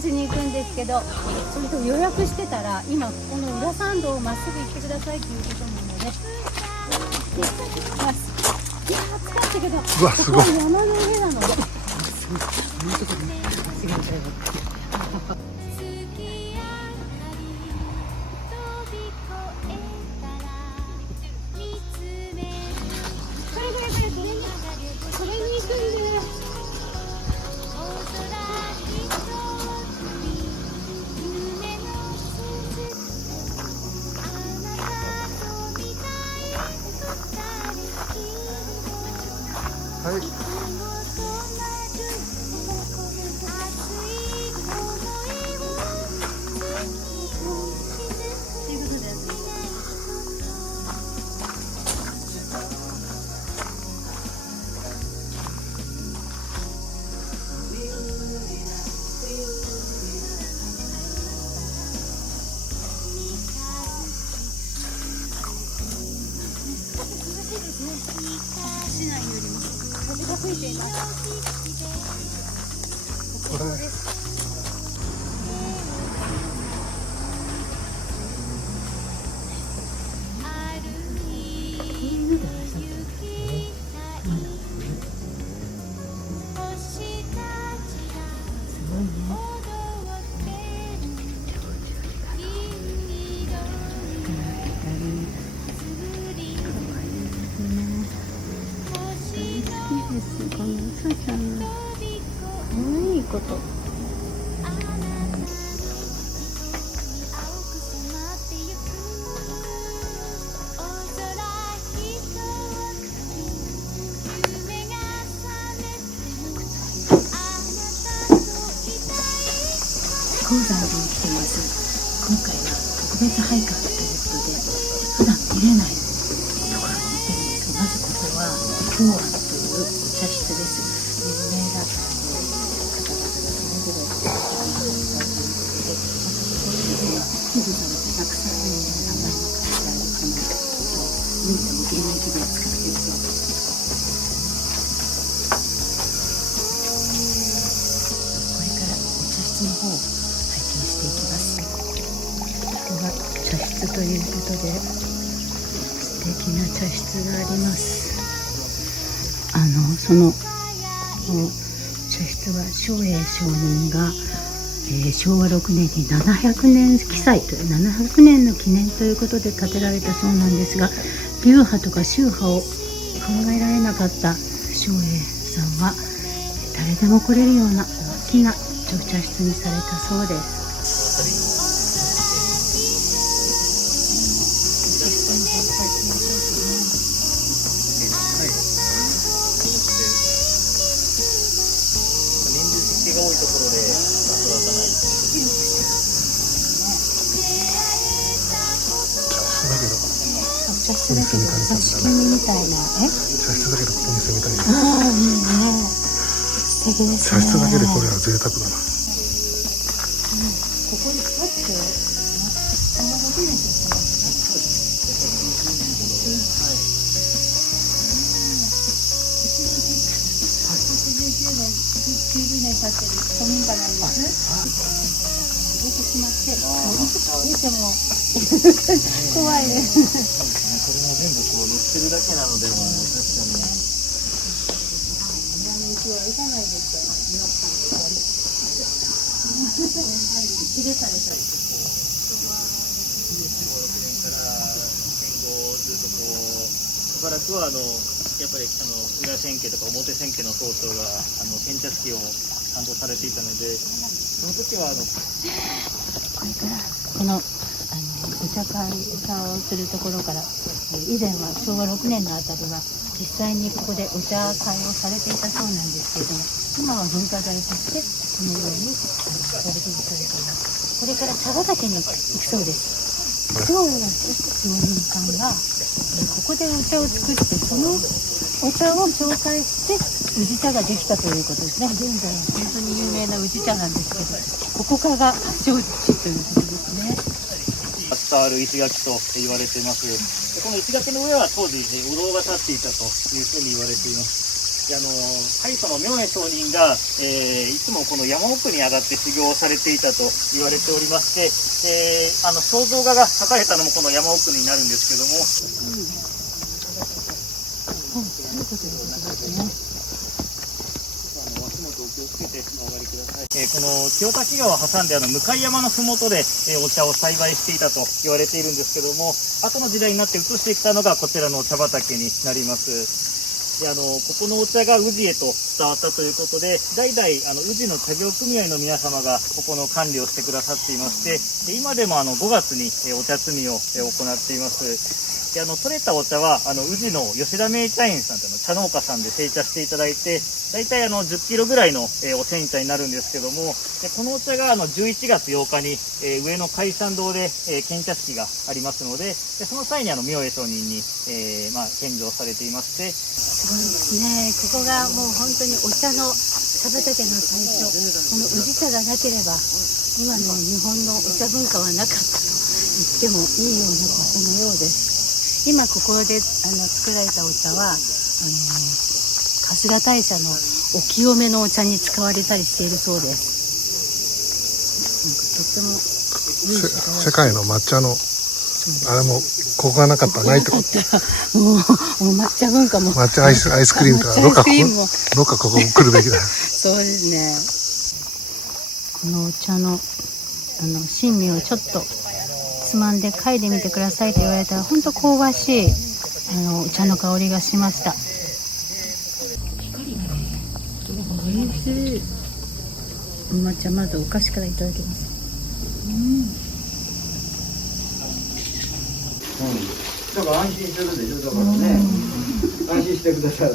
観しに行くんですけど、それと予約してたら今ここの裏参道をまっすぐ行ってくださいということなので行ってきます。いやー暑かったけど、うわすごい。ここは山の上なのでそれに行くんです。はい。市内よりも風が吹いています。これ。このうさちゃんの可愛いこと。鉱山寺に来てます。今回は特別拝観ということで普段見れないところに行ってるんですが、まずここは東庵というお茶室です。有名な方々がそれぞれお茶をされたということで、またここには富士山とたくさんの名前の書いてあるこの文化の現役で使っているそうです。これからお茶室の方を拝見していきます。ここは茶室ということで素敵な茶室があります。その茶室は松栄上人が、昭和6年に700年記載という700年の記念ということで建てられたそうなんですが、流派とか宗派を考えられなかった松栄さんは誰でも来れるような大きなお茶室にされたそうです。茶室だけど座敷みたいな茶室だけどここに住みたいな。ああいいね。素敵ですね。茶室だけでこれは贅沢だな。ここに立ってそんな初めてですね。89年90年経ってる古民家なんです。入れてしまって見ても怖いです。これも全部こう乗ってるだけなのでも確かに今のうちは打たないですから入れたでしょ。戦後ずっとこうしばらくはやっぱり裏千家とか表千家の総長が献茶式を担当されていたので、その時はこれからこのお茶会をするところから、以前は昭和6年のあたりは実際にここでお茶会をされていたそうなんですけれども、今は文化財としてこのようにされているそうです。これから茶畑に行くそうです。今日は上人さんが、ここでお茶を作ってそのお茶を紹介して宇治茶ができたということですね。現在は本当に有名な宇治茶なんですけど、ここからが発祥地ということですね。伝わる石垣と言われています。この石垣の上は当時お堂が建っていたというふうに言われています。大祖の明恵上人が、いつもこの山奥に上がって修行をされていたと言われておりまして、肖像画が描かれたのもこの山奥になるんですけども、足元を気をつけてお上がりください。この清滝川を挟んで向山の麓で、お茶を栽培していたと言われているんですけども、後の時代になって移してきたのがこちらの茶畑になります。でここのお茶が宇治へと伝わったということで、代々宇治の茶業組合の皆様がここの管理をしてくださっていまして、で今でも5月にお茶摘みを行っています。で取れたお茶は宇治の吉田名茶園さんという茶農家さんで製茶していただいて、大体10キロぐらいのお煎茶になるんですけども、でこのお茶が11月8日に上野海山堂で献茶式がありますので、その際に明恵上人に献上されていまして。すごいですね。ここがもう本当にお茶の茶畑の最初、この宇治茶がなければ今の日本のお茶文化はなかったと言ってもいいような場所のようです。今ここで作られたお茶は春日大社のお清めのお茶に使われたりしているそうです。とっても世界の抹茶のあれもここがなかったらないってこと。もう抹茶文化も抹茶アイスクリームとかどっかここ来るべきだよ。そうですね。このお茶の新味をちょっとつまんで嗅いでみてくださいと言われたら、本当香ばしいお茶の香りがしました。おいしい。抹茶、まずお菓子からいただきます。だから安心するでしょ。だからね、安心してください。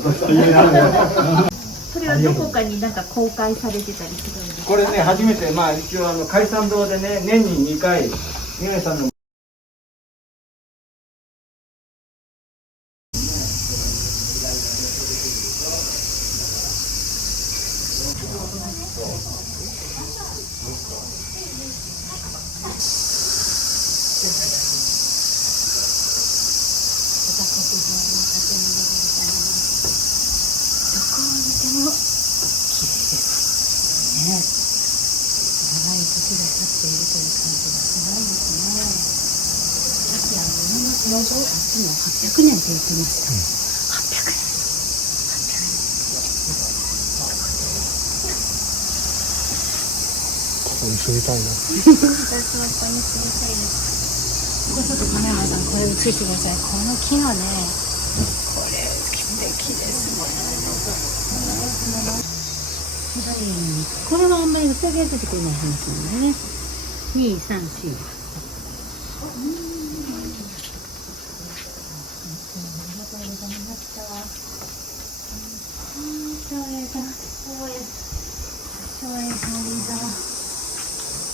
それはどこかに公開されてたりするんですか？これね、初めて一応海山堂でね、年に2回明恵さんの800年って言ってました。800年。ここに住みたいな。私はここに住みたいです。ここちょっと金山さん、これ映してください。この木のね、これ素敵ですね。これはあんまり薄毛が出てこない話なんでね。2、3、4。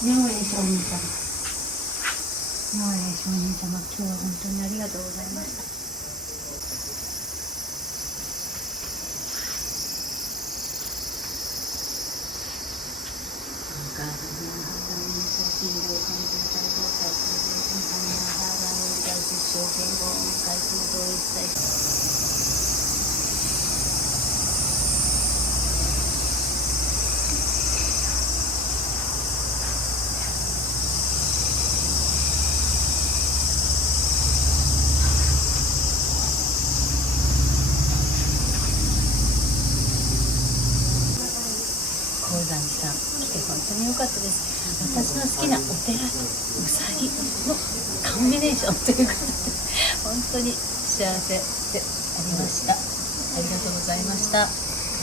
明恵上人様、今日は本当にありがとうございました。高山さん来て本当に良かったです。私の好きなお寺とうさぎのコンビネーションということで本当に幸せでありました。ありがとうございました。感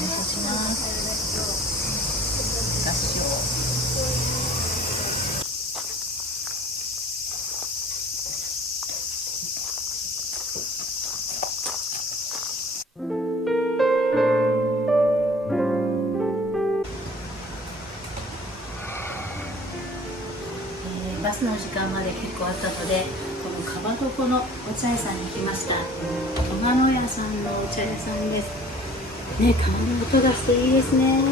謝します。合唱。バスの時間まで結構あったので、この川床のお茶屋さんに来ました。熊野屋さんのお茶屋さんですね。たまに音出すといいですね。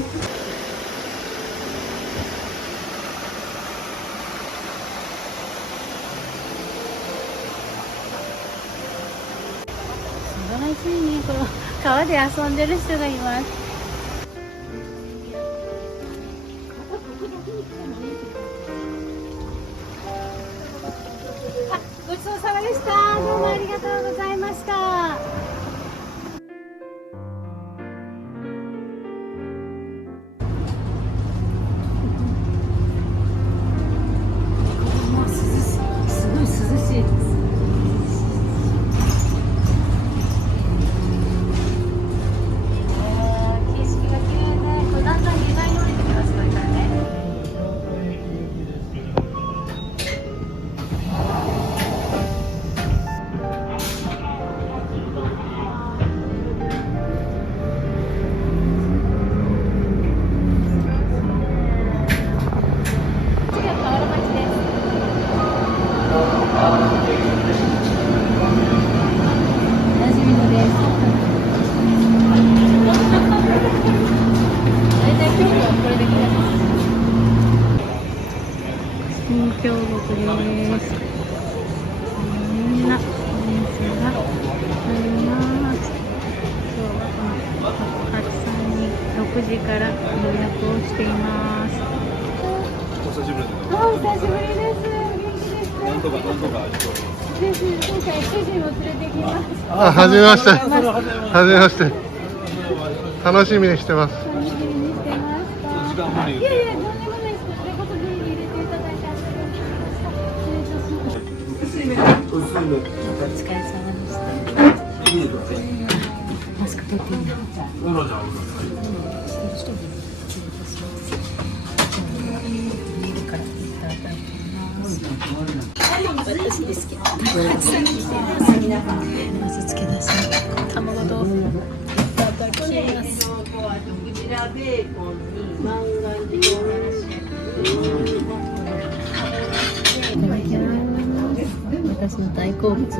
素晴らしいね。この川で遊んでる人がいます。ごちそうさまでした。どうもありがとうございました。すごい涼しいです。景色が綺麗ね。これだんだん下界に降りてきます。これからね。次は河原町です。おなじみのです。大体今日はこれで来ます。新京極です。みんなお店があります。今日はこの八さんに6時から予約をしています。お久しぶりです。元気です。なんとかです。今回主人を連れてきました。あ、はじめまして。はじめまして。楽しみにしてます。楽しみにしてました。いやいや、とんでもないです。こちらこそビール入れていただいてありがとうございました。失礼いたします。お疲れ様でした。マスク取っていいの？ビールからいただいてます。私ですけど、たくさん来ています。まずつけださい。卵豆腐いただきます。私の大好物、九十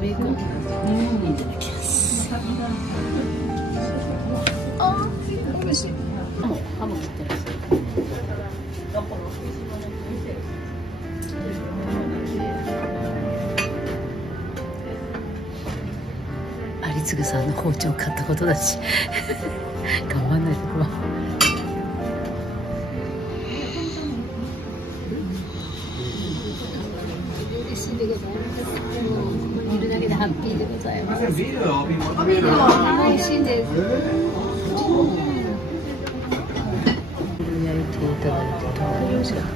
ベーコン。いただきます。あ、美味しい。ハム切ってます。有次さんの包丁買ったことだし頑張んないとこは。嬉しいでございます。もういるだけでハッピーでございます。美味しいです。焼いていただいてとても美味しかった。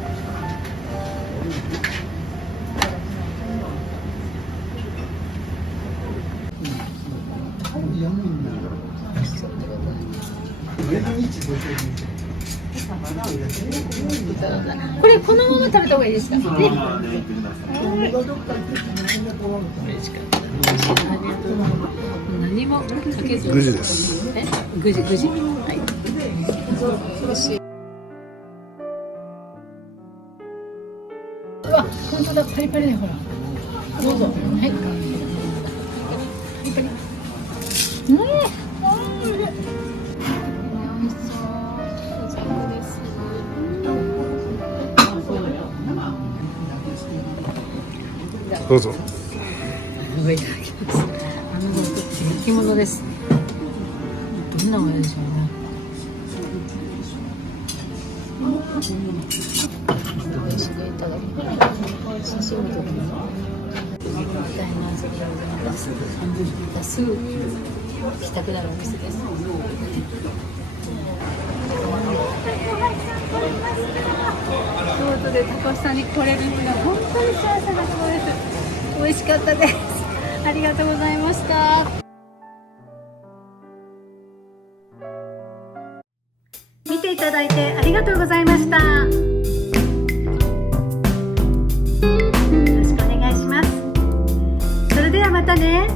これこのまま食べた方がいいですか？ね。嬉しかった。何もかけず。無事です。無事。はい。美味しい。うわ、本当だ、パリパリだよ、ほら。どうぞ。はい。パリパリ。どうぞ。いただきます。焼き物です。どんなお味でしょうね。美味しくいただきます。刺身とかみたいな味でございます。すぐ帰宅なるお店です。京都で高橋さんに来れるのが本当に幸せなことです。美味しかったです。ありがとうございました。見ていただいてありがとうございました。よろしくお願いします。それではまたね。